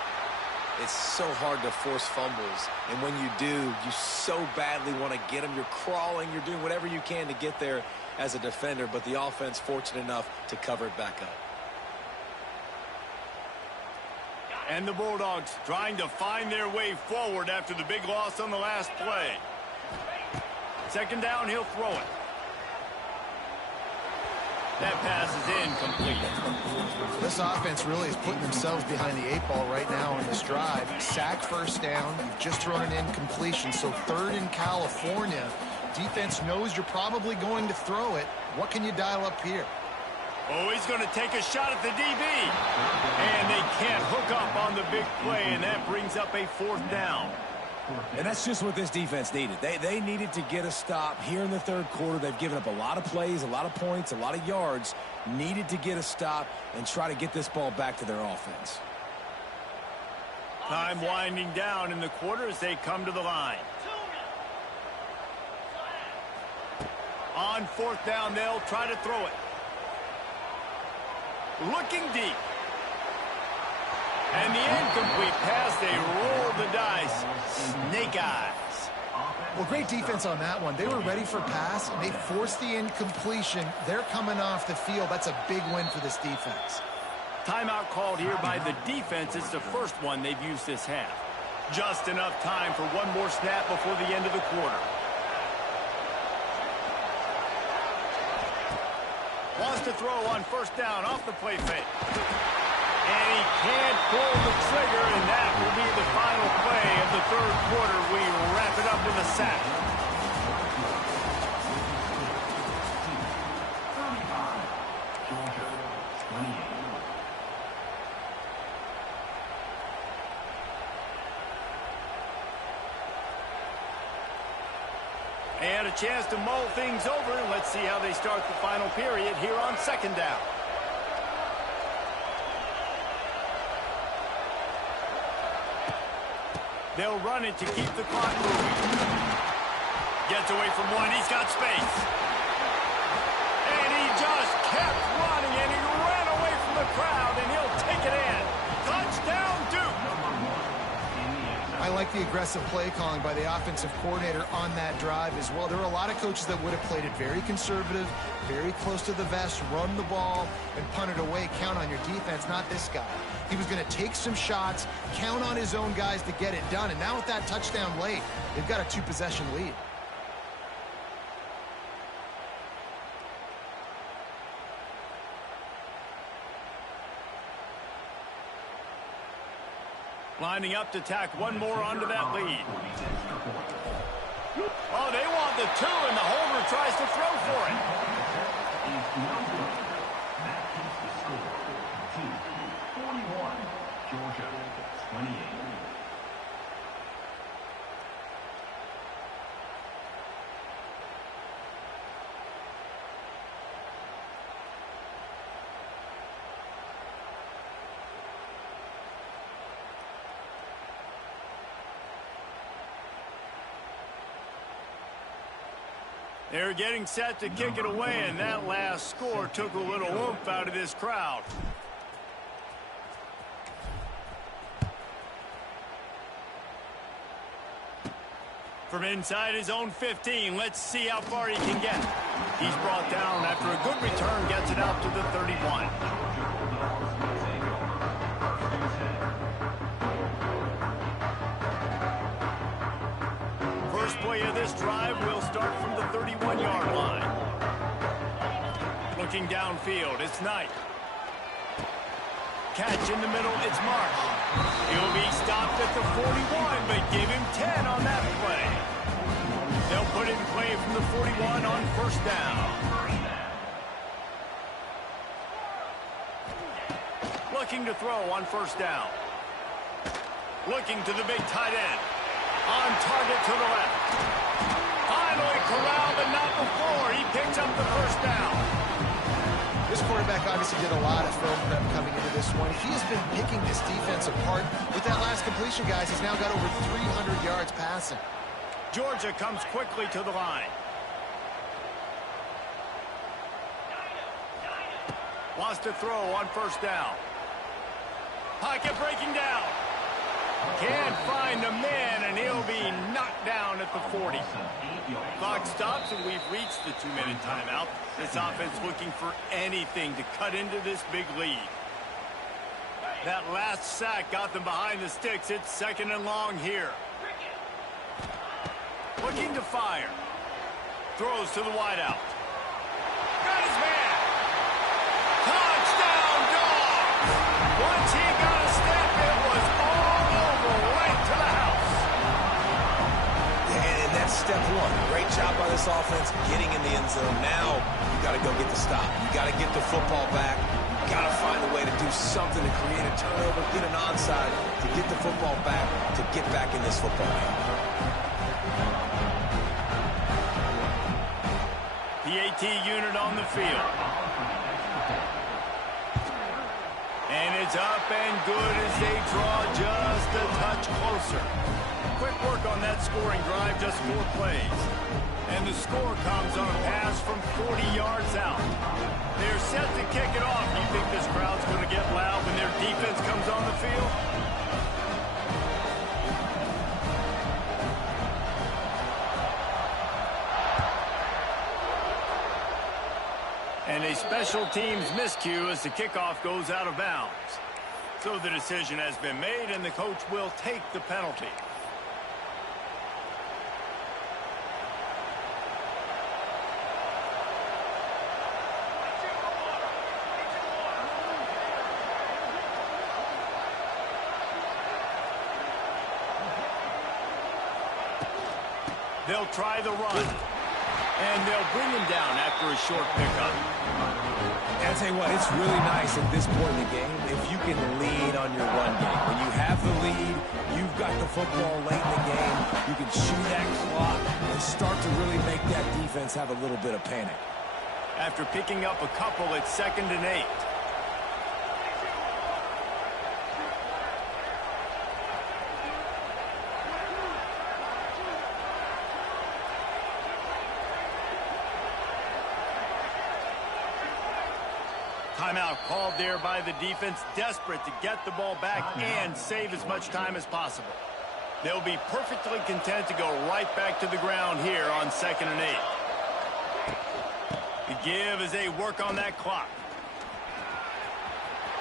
It's so hard to force fumbles, and when you do, you so badly want to get them. You're crawling, you're doing whatever you can to get there as a defender, but the offense fortunate enough to cover it back up. And the Bulldogs trying to find their way forward after the big loss on the last play. Second down, he'll throw it. That pass is incomplete. This offense really is putting themselves behind the 8 ball right now on this drive. Sack first down. You've just thrown an incompletion. So third in California. Defense knows you're probably going to throw it. What can you dial up here? Oh, he's going to take a shot at the DB. And they can't hook up on the big play, and that brings up a 4th down. And that's just what this defense needed. They needed to get a stop here in the third quarter. They've given up a lot of plays, a lot of points, a lot of yards. Needed to get a stop and try to get this ball back to their offense. Time winding down in the quarter as they come to the line. On 4th down, they'll try to throw it. Looking deep. And the incomplete pass, they rolled the dice. Snake eyes. Well, great defense on that one. They were ready for pass, and they forced the incompletion. They're coming off the field. That's a big win for this defense. Timeout called here by the defense. It's the first one they've used this half. Just enough time for one more snap before the end of the quarter. Wants to throw on 1st down off the play fake. And he can't pull the trigger, and that will be the final play of the third quarter. We wrap it up with a sack. 35, Georgia 28. And a chance to mull things over. Let's see how they start the final period here on 2nd down. They'll run it to keep the clock moving. Gets away from one. He's got space. And he just kept running, and he ran away from the crowd, and he'll take it in. Touchdown, Duke. I like the aggressive play calling by the offensive coordinator on that drive as well. There are a lot of coaches that would have played it very conservative, very close to the vest, run the ball, and punt it away. Count on your defense, not this guy. He was going to take some shots, count on his own guys to get it done. And now with that touchdown late, they've got a 2-possession lead. Lining up to tack one more onto that lead. Oh, they want the 2, and the holder tries to throw for it. That keeps the score 2-41. Georgia 28. They're getting set to kick it away, and that last score took a little oomph out of this crowd. From inside his own 15, let's see how far he can get. He's brought down after a good return, gets it out to the 31. First play of this drive will start from the 31-yard line. Looking downfield, it's Knight. Catch in the middle, it's Marsh. He'll be stopped at the 41, but give him 10 on that play. They'll put it in play from the 41 on first down. Looking to throw on first down. Looking to the big tight end. On target to the left. Finally corralled, but not before. He picks up the first down. This quarterback obviously did a lot of film prep coming into this one. He has been picking this defense apart. With that last completion, guys, he's now got over 300 yards passing. Georgia comes quickly to the line. Wants to throw on first down. Pocket breaking down. Can't find a man, and he'll be knocked down at the 40. Clock stops, and we've reached the 2-minute timeout. This offense looking for anything to cut into this big lead. That last sack got them behind the sticks. It's second and long here. Looking to fire. Throws to the wideout. Got his man. Touchdown, Dogs! Once he got a step, it was all over, right to the house. And that's step one. Great job by this offense getting in the end zone. Now you got to go get the stop. You got to get the football back. You got to find a way to do something to create a turnover, get an onside, to get the football back, to get back in this football game. PAT unit on the field. And it's up and good as they draw just a touch closer. Quick work on that scoring drive, just 4 plays. And the score comes on a pass from 40 yards out. They're set to kick it off. You think this crowd's going to get loud when their defense comes on the field? And a special teams miscue as the kickoff goes out of bounds. So the decision has been made, and the coach will take the penalty. They'll try the run. And they'll bring him down after a short pickup. I'll tell you what, it's really nice at this point in the game if you can lead on your run game. When you have the lead, you've got the football late in the game, you can chew that clock and start to really make that defense have a little bit of panic. After picking up a couple, it's 2nd and 8. Timeout called there by the defense, desperate to get the ball back and save as much time as possible. They'll be perfectly content to go right back to the ground here on 2nd and 8. The give as they work on that clock.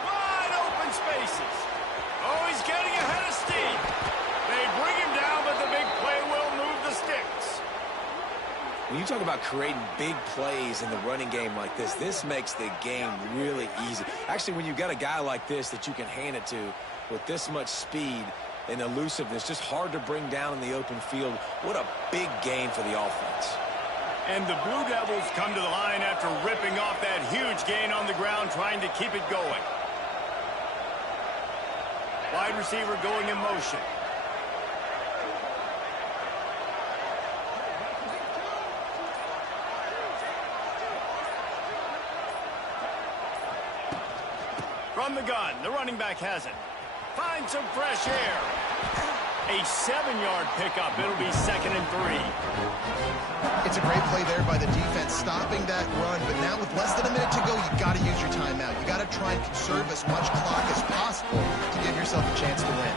Wide open spaces. Oh, he's getting ahead of steam. They bring him down, but the big play will move the sticks. When you talk about creating big plays in the running game like this makes the game really easy. Actually, when you've got a guy like this that you can hand it to with this much speed and elusiveness, just hard to bring down in the open field, what a big gain for the offense. And the Blue Devils come to the line after ripping off that huge gain on the ground, trying to keep it going. Wide receiver going in motion. From the gun, the running back has it. Find some fresh air. A 7-yard pickup. It'll be 2nd and 3. It's a great play there by the defense, stopping that run. But now with less than a minute to go, you got to use your timeout. You got to try and conserve as much clock as possible to give yourself a chance to win.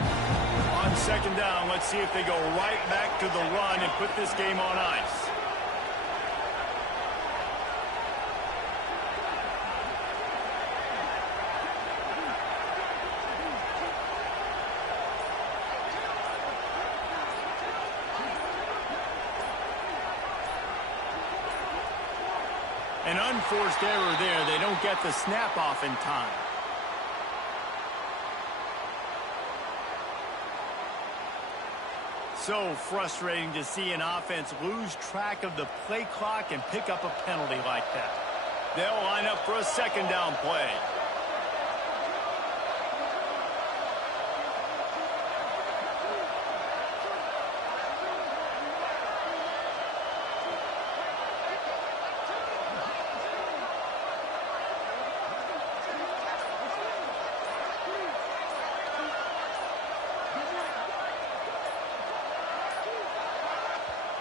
On 2nd down, let's see if they go right back to the run and put this game on ice. An unforced error there. They don't get the snap off in time. So frustrating to see an offense lose track of the play clock and pick up a penalty like that. They'll line up for a 2nd down play.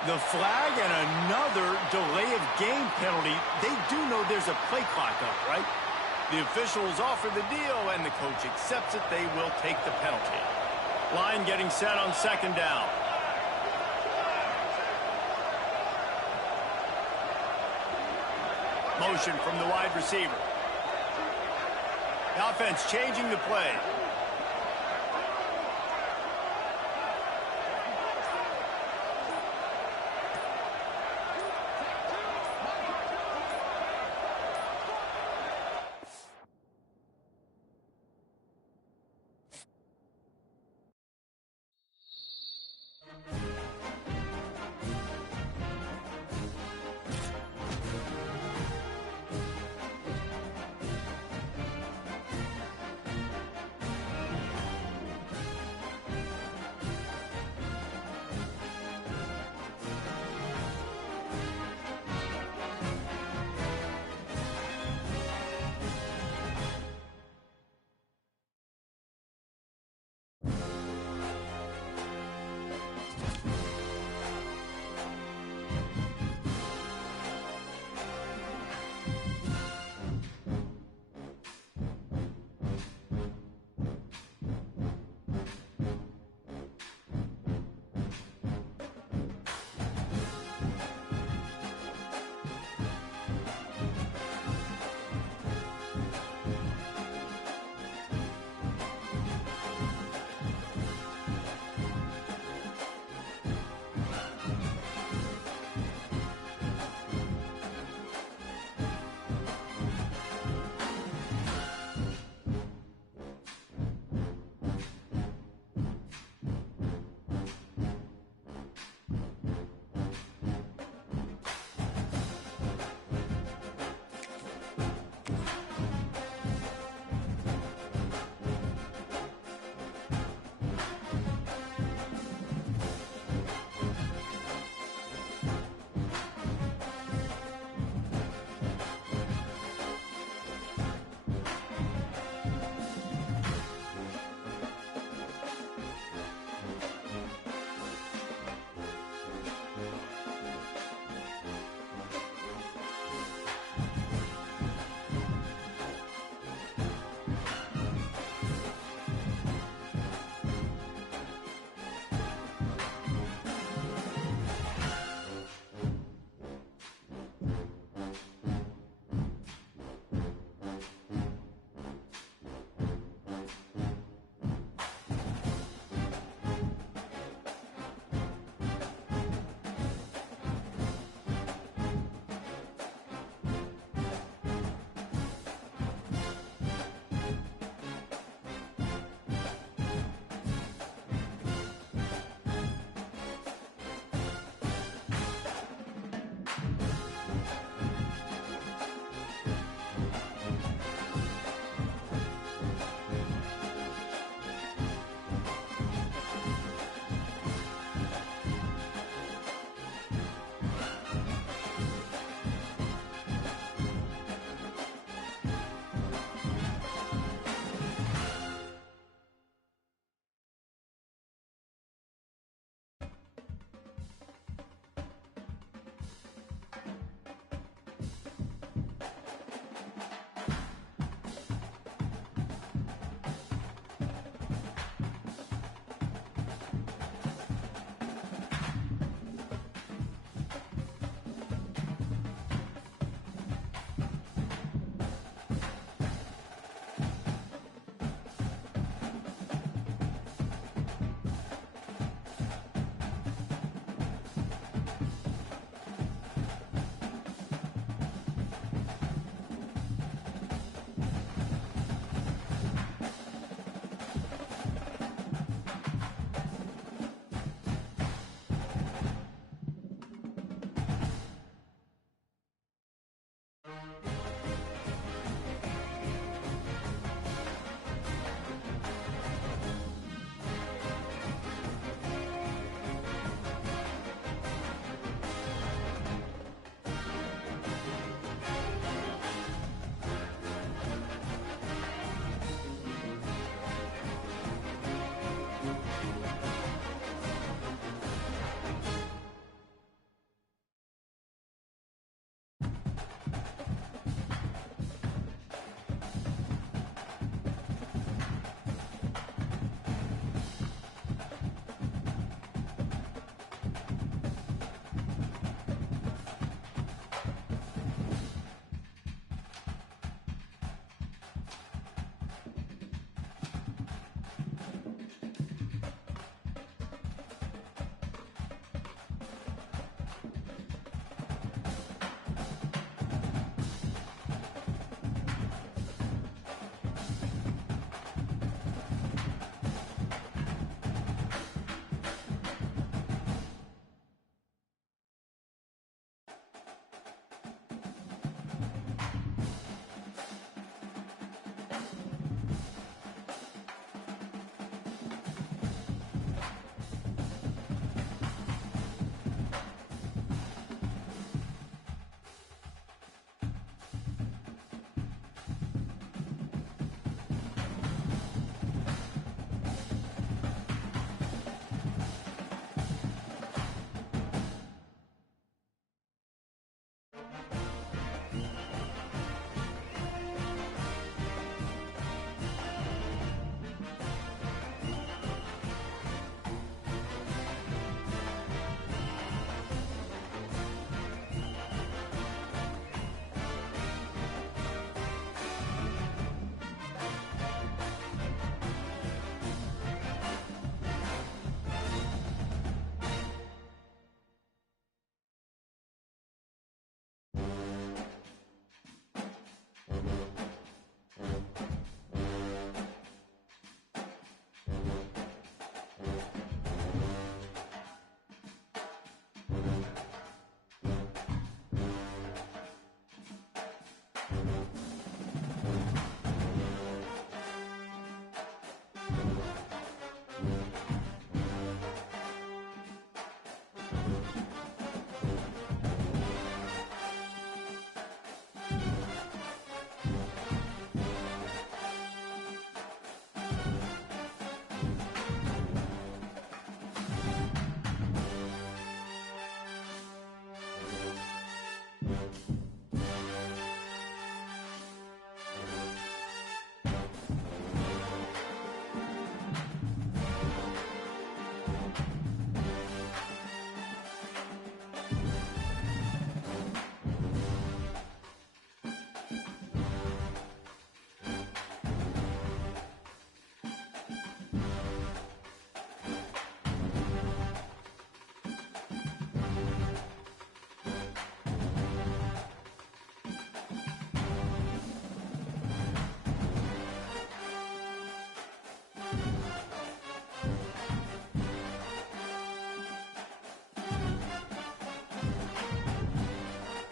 The flag and another delay of game penalty. They do know there's a play clock up, right? The officials offer the deal, and the coach accepts it. They will take the penalty. Line getting set on 2nd down. Motion from the wide receiver. The offense changing the play.